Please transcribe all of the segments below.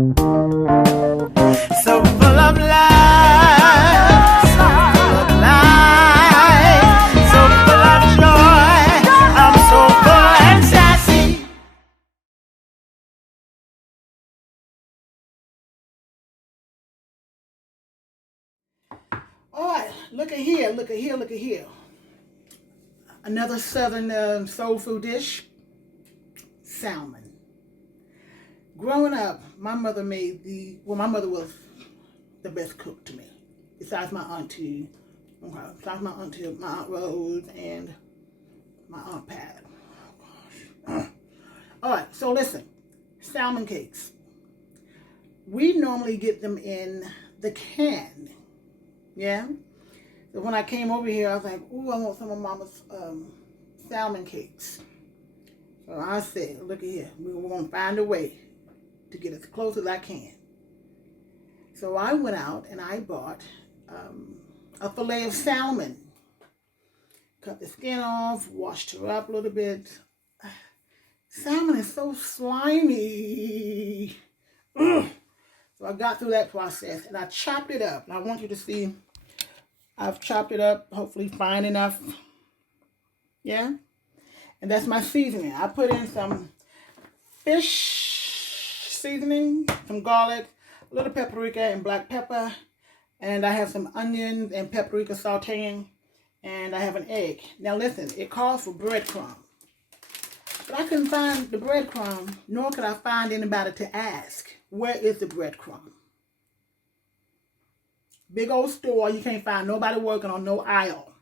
So full of life, so full of life, so full of joy. I'm so full and sassy. All right, look at here, look at here, look at here. Another Southern soul food dish, salmon. Growing up, my mother my mother was the best cook to me. Besides my auntie, my Aunt Rose, and my Aunt Pat. Oh, gosh. All right, so listen, salmon cakes. We normally get them in the can, yeah? So when I came over here, I was like, ooh, I want some of Mama's salmon cakes. So I said, look at here, we're going to find a way to get as close as I can. So I went out and I bought a fillet of salmon. Cut the skin off, washed her up a little bit. Salmon is so slimy. Ugh. So I got through that process and I chopped it up. And I want you to see, I've chopped it up, hopefully fine enough. Yeah? And that's my seasoning. I put in some fish seasoning, some garlic, a little paprika and black pepper, and I have some onions and paprika sauteing, and I have an egg. Now listen, it calls for breadcrumb, but I couldn't find the breadcrumb, nor could I find anybody to ask, where is the breadcrumb? Big old store, you can't find nobody working on no aisle.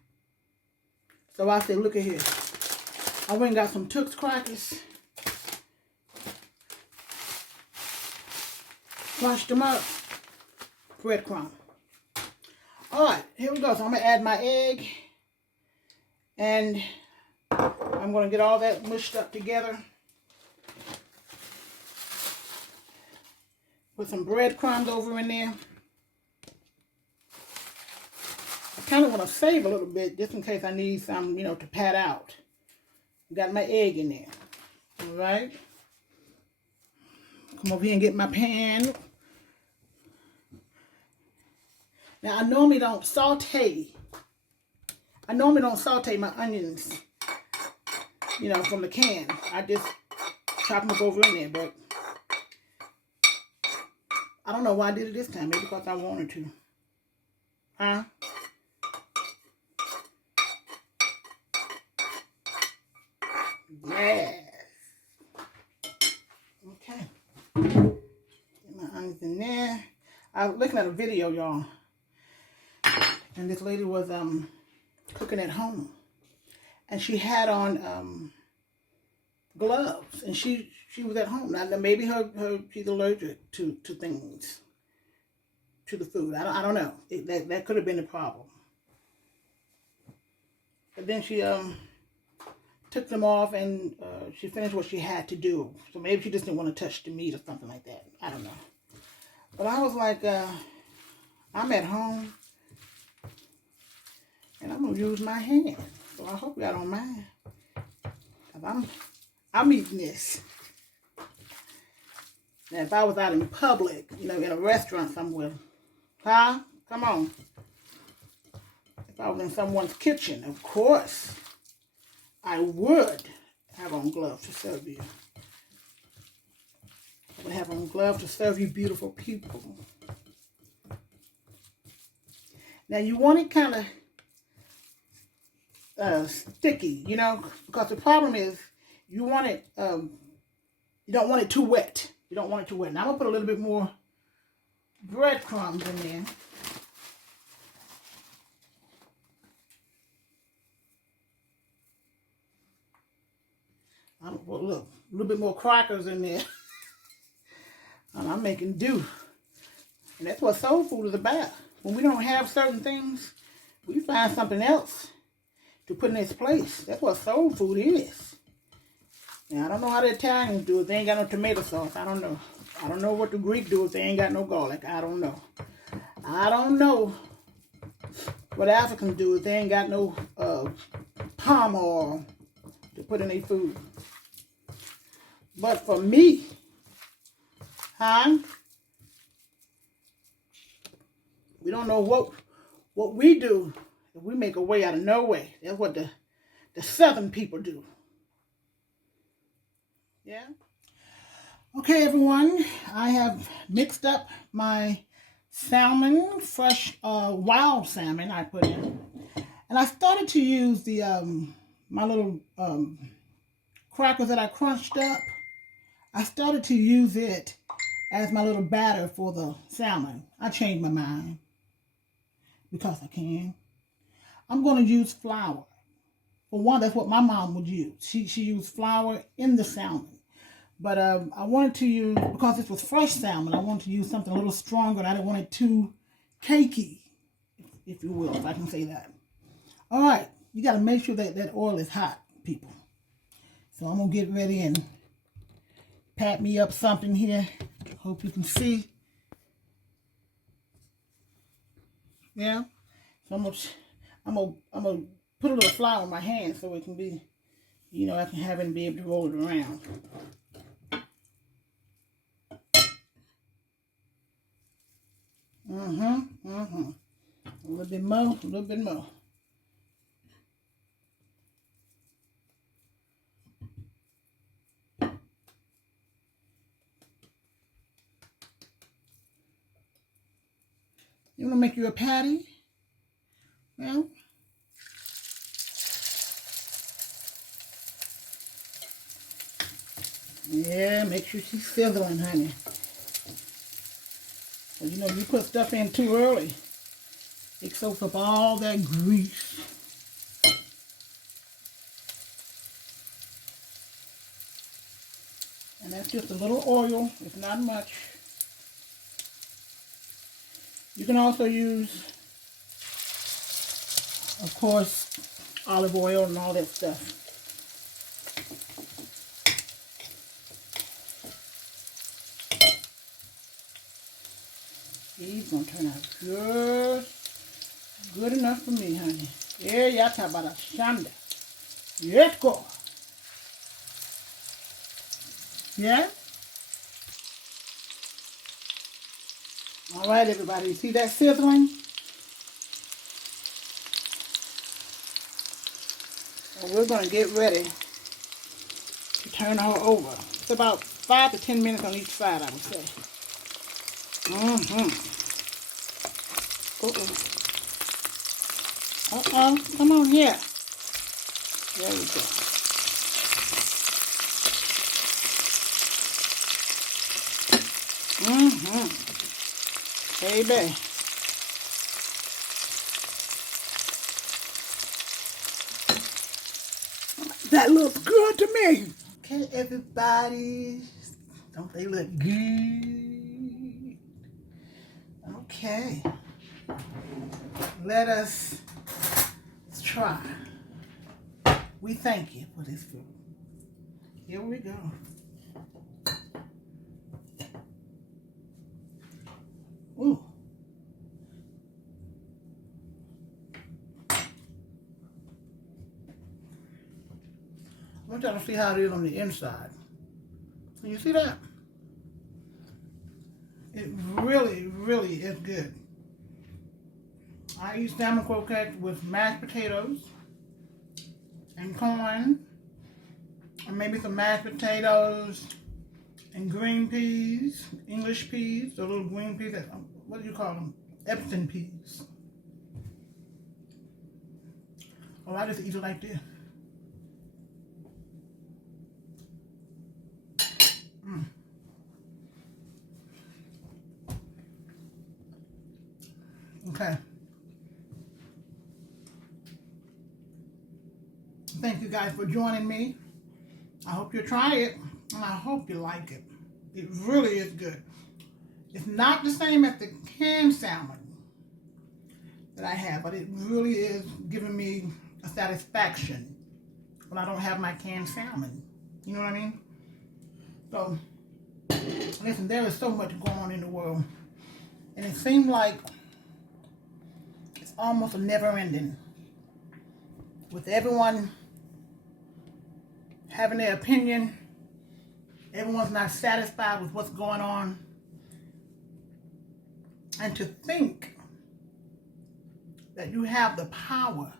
So I said, look at here. I went and got some Toots crackers, crushed them up, breadcrumb. All right, here we go. So I'm going to add my egg, and I'm going to get all that mushed up together. Put some breadcrumbs over in there. I kind of want to save a little bit just in case I need some, to pat out. Got my egg in there. All right. Come over here and get my pan. Now, I normally don't saute my onions, from the can. I just chop them up over in there, but I don't know why I did it this time. Maybe because I wanted to. Huh? Yes. Okay. Get my onions in there. I was looking at a video, y'all. And this lady was cooking at home, and she had on gloves, and she was at home. Now maybe she's allergic to things, to the food. I don't know. That could have been the problem. But then she took them off, and she finished what she had to do. So maybe she just didn't want to touch the meat or something like that. I don't know. But I was like, I'm at home. And I'm going to use my hand. So I hope y'all don't mind. Because I'm eating this. Now, if I was out in public, in a restaurant somewhere. Huh? Come on. If I was in someone's kitchen, of course, I would have on gloves to serve you. I would have on gloves to serve you beautiful people. Now, you want it kind of sticky, because the problem is you want it, you don't want it too wet. You don't want it too wet. Now I'm going to put a little bit more breadcrumbs in there. I'm going to put a little bit more crackers in there. And I'm making do. And that's what soul food is about. When we don't have certain things, we find something else to put in its place. That's what soul food is. Now, I don't know how the Italians do it. They ain't got no tomato sauce. I don't know. I don't know what the Greek do if they ain't got no garlic. I don't know. I don't know what the Africans do if they ain't got no palm oil to put in their food. But for me, We don't know what we do. We make a way out of no way. That's what the Southern people do. Yeah. Okay, everyone. I have mixed up my salmon, fresh wild salmon I put in. And I started to use the my little crackers that I crunched up. I started to use it as my little batter for the salmon. I changed my mind because I can. I'm going to use flour. For one, that's what my mom would use. She used flour in the salmon. But I wanted to use, because this was fresh salmon, I wanted to use something a little stronger. And I didn't want it too cakey, if you will, if I can say that. All right, you got to make sure that oil is hot, people. So I'm going to get ready and pat me up something here. Hope you can see. Yeah. So I'm gonna put a little flour in my hand so it can be, I can have it and be able to roll it around. A little bit more, a little bit more. You want to make you a patty? Well, yeah, make sure she's sizzling, honey. Well, you put stuff in too early, it soaks up all that grease. And that's just a little oil. It's not much. You can also use, of course, olive oil and all that stuff. These gonna turn out good enough for me, honey. Yeah, y'all talk about a shanda. Let's go. Yeah? All right, everybody. You see that sizzling? And we're going to get ready to turn her over. It's about 5 to 10 minutes on each side, I would say. Come on here. There we go. Baby. That looks good to me. Okay, everybody. Don't they look good? Okay. Let us try. We thank you for this food. Here we go. Ooh. I want y'all to see how it is on the inside. Can you see that? It really, really is good. I eat salmon croquettes with mashed potatoes and corn, or maybe some mashed potatoes and green peas, English peas, the little green peas, what do you call them? Epsom peas. Oh, I just eat it like this. Okay. Thank you guys for joining me. I hope you try it, and I hope you like it. It really is good. It's not the same as the canned salmon that I have, but it really is giving me a satisfaction when I don't have my canned salmon. You know what I mean? So, listen, there is so much going on in the world, and it seems like it's almost a never-ending. With everyone having their opinion, everyone's not satisfied with what's going on. And to think that you have the power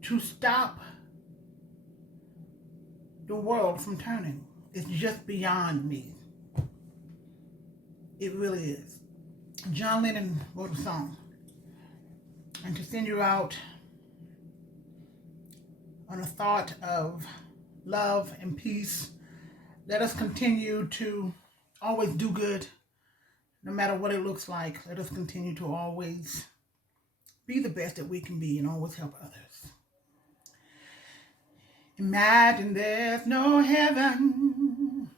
to stop the world from turning. It's just beyond me. It really is. John Lennon wrote a song, and to send you out on a thought of love and peace, let us continue to always do good, no matter what it looks like. Let us continue to always be the best that we can be and always help others. Imagine there's no heaven.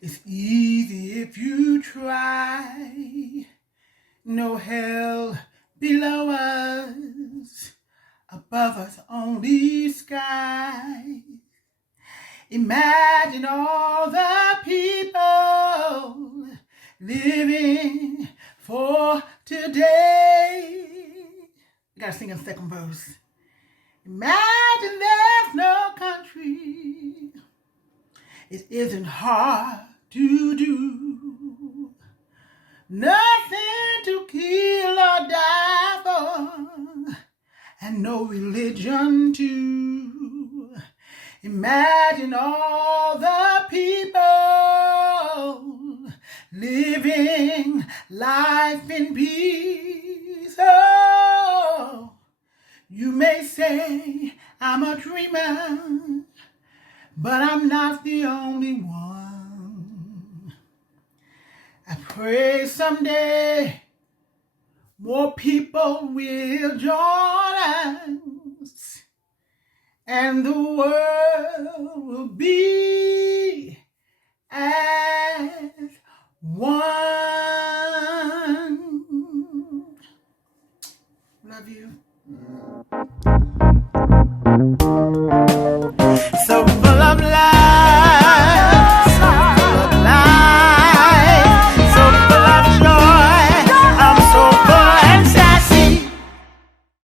It's easy if you try. No hell below us, above us only sky. Imagine all the people living for today. You gotta sing in the second verse. Imagine there's no country. It isn't hard to do. Nothing to kill or die for, and no religion too. Imagine all the people living life in peace. Oh, you may say I'm a dreamer, but I'm not the only one. I pray someday more people will join us, and the world will be